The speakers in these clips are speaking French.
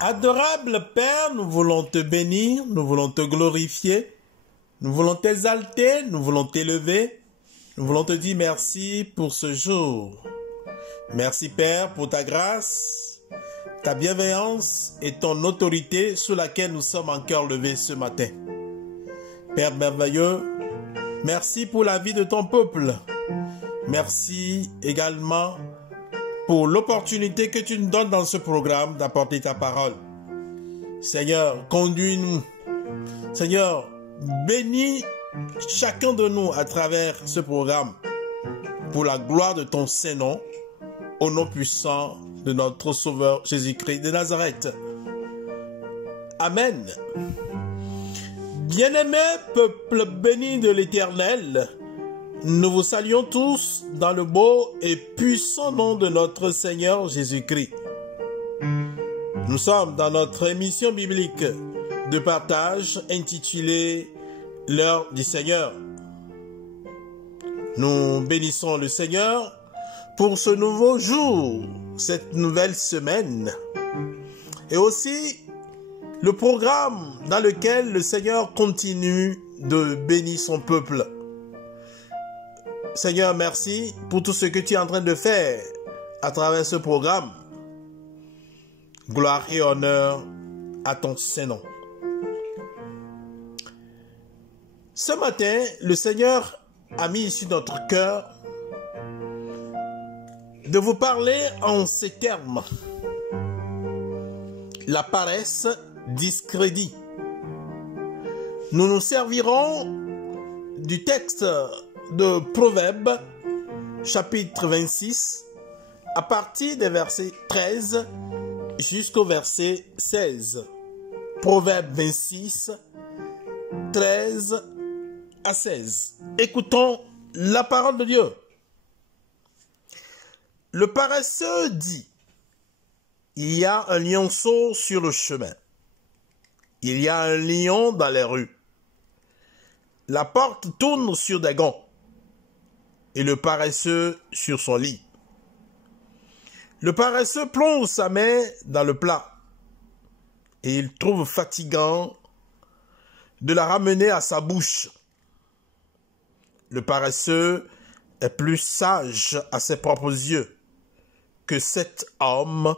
Adorable Père, nous voulons te bénir, nous voulons te glorifier, nous voulons t'exalter, nous voulons t'élever, nous voulons te dire merci pour ce jour. Merci Père pour ta grâce, ta bienveillance et ton autorité sous laquelle nous sommes en cœur levé ce matin. Père merveilleux, merci pour la vie de ton peuple. Merci également pour l'opportunité que tu nous donnes dans ce programme d'apporter ta parole. Seigneur, conduis-nous. Seigneur, bénis chacun de nous à travers ce programme pour la gloire de ton Saint-Nom, au nom puissant de notre Sauveur Jésus-Christ de Nazareth. Amen. Bien-aimé peuple béni de l'Éternel, nous vous saluons tous dans le beau et puissant nom de notre Seigneur Jésus-Christ. Nous sommes dans notre émission biblique de partage intitulée « L'heure du Seigneur ». Nous bénissons le Seigneur pour ce nouveau jour, cette nouvelle semaine, et aussi le programme dans lequel le Seigneur continue de bénir son peuple. Seigneur, merci pour tout ce que tu es en train de faire à travers ce programme. Gloire et honneur à ton Saint-Nom. Ce matin, le Seigneur a mis sur notre cœur de vous parler en ces termes. La paresse discrédit. Nous nous servirons du texte de Proverbes, chapitre 26, à partir des versets 13 jusqu'au verset 16. Proverbes 26, 13 à 16. Écoutons la parole de Dieu. Le paresseux dit, il y a un lionceau sur le chemin. Il y a un lion dans les rues. La porte tourne sur des gonds. Et le paresseux sur son lit. Le paresseux plonge sa main dans le plat et il trouve fatigant de la ramener à sa bouche. Le paresseux est plus sage à ses propres yeux que cet homme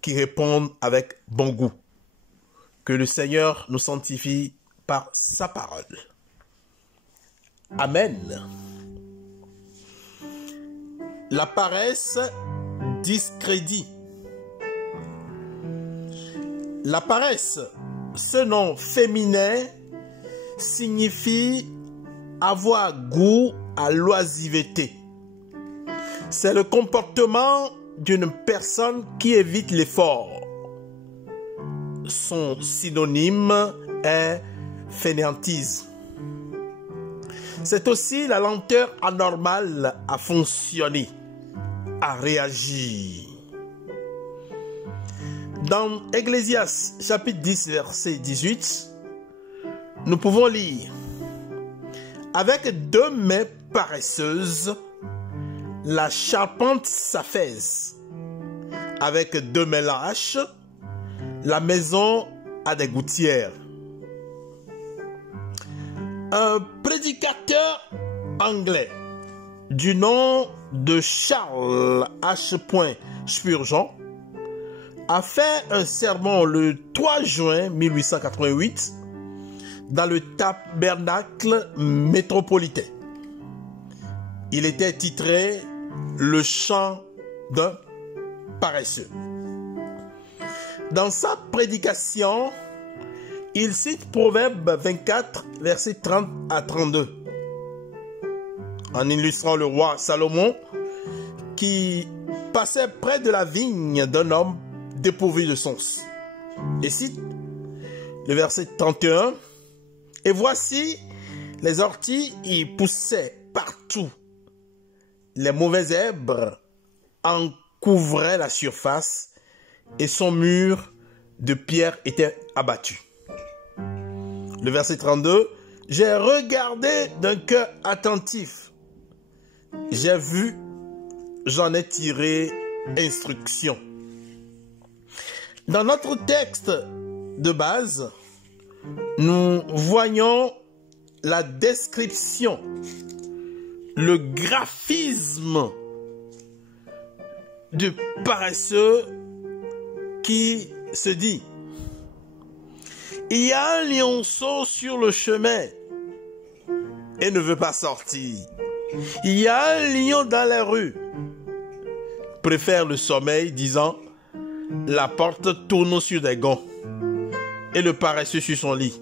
qui répond avec bon goût. Que le Seigneur nous sanctifie par sa parole. Amen. La paresse discrédit. La paresse, ce nom féminin, signifie avoir goût à l'oisiveté. C'est le comportement d'une personne qui évite l'effort. Son synonyme est fainéantise. C'est aussi la lenteur anormale à fonctionner, à réagir. Dans Ecclésiaste chapitre 10 verset 18, nous pouvons lire: avec deux mains paresseuses, la charpente s'affaisse. Avec deux mains lâches, la maison a des gouttières. Un prédicateur anglais du nom de Charles H. Spurgeon a fait un sermon le 3 juin 1888 dans le tabernacle métropolitain. Il était titré « Le chant d'un paresseux ». Dans sa prédication, il cite Proverbe 24, versets 30 à 32, en illustrant le roi Salomon qui passait près de la vigne d'un homme dépourvu de sens. Et cite le verset 31, « Et voici, les orties y poussaient partout. Les mauvaises herbes en couvraient la surface et son mur de pierre était abattu. » Le verset 32, « J'ai regardé d'un cœur attentif. J'ai vu, j'en ai tiré instruction. » Dans notre texte de base, nous voyons la description, le graphisme du paresseux qui se dit: il y a un lionceau sur le chemin et ne veut pas sortir. Il y a un lion dans la rue, préfère le sommeil, disant: la porte tourne sur des gonds, et le paresseux sur son lit.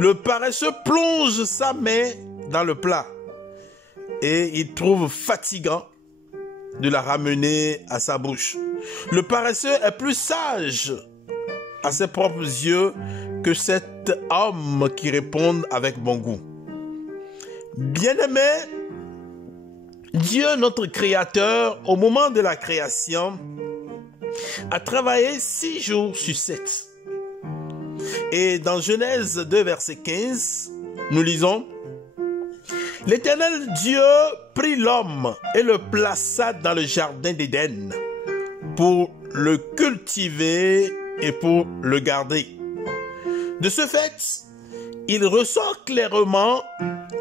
Le paresseux plonge sa main dans le plat et il trouve fatigant de la ramener à sa bouche. Le paresseux est plus sage à ses propres yeux que cet homme qui répond avec bon goût. Bien-aimé, Dieu, notre Créateur, au moment de la création, a travaillé 6 jours sur 7. Et dans Genèse 2, verset 15, nous lisons: « L'Éternel Dieu prit l'homme et le plaça dans le jardin d'Éden pour le cultiver et pour le garder. De ce fait, il ressort clairement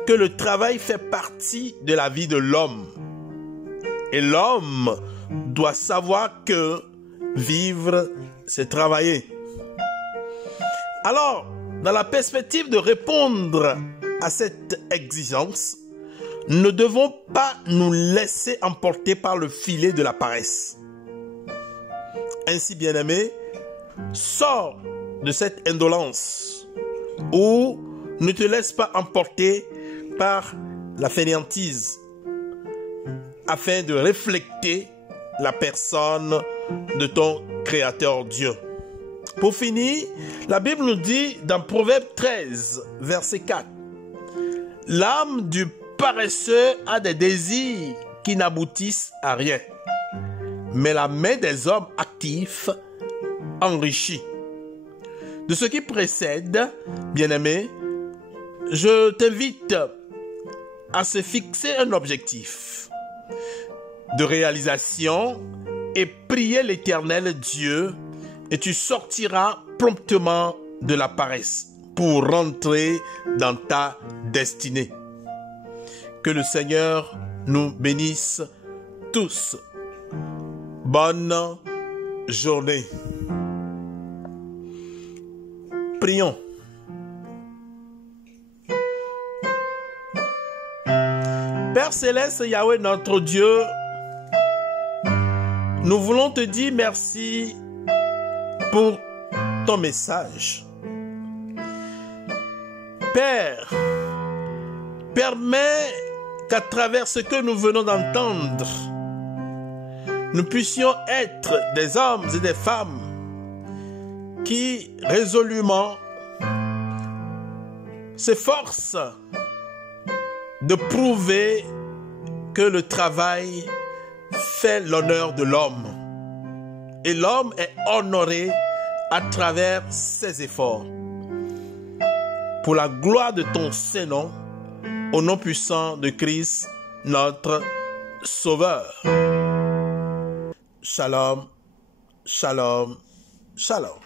que le travail fait partie de la vie de l'homme. Et l'homme doit savoir que vivre, c'est travailler. » Alors, dans la perspective de répondre à cette exigence, nous ne devons pas nous laisser emporter par le filet de la paresse. Ainsi, bien-aimé, sors de cette indolence ou ne te laisse pas emporter par la fainéantise afin de refléter la personne de ton Créateur Dieu. Pour finir, la Bible nous dit dans Proverbe 13, verset 4, « L'âme du paresseux a des désirs qui n'aboutissent à rien, mais la main des hommes actifs enrichit. » De ce qui précède, bien-aimé, je t'invite à se fixer un objectif de réalisation et prier l'Éternel Dieu, et tu sortiras promptement de la paresse pour rentrer dans ta destinée. Que le Seigneur nous bénisse tous. Bonne journée. Prions. Père Céleste, Yahweh notre Dieu, nous voulons te dire merci pour ton message. Père, permets qu'à travers ce que nous venons d'entendre, nous puissions être des hommes et des femmes qui résolument s'efforcent de prouver que le travail fait l'honneur de l'homme. Et l'homme est honoré à travers ses efforts. Pour la gloire de ton Saint-Nom, au nom puissant de Christ, notre Sauveur. Shalom, shalom, shalom.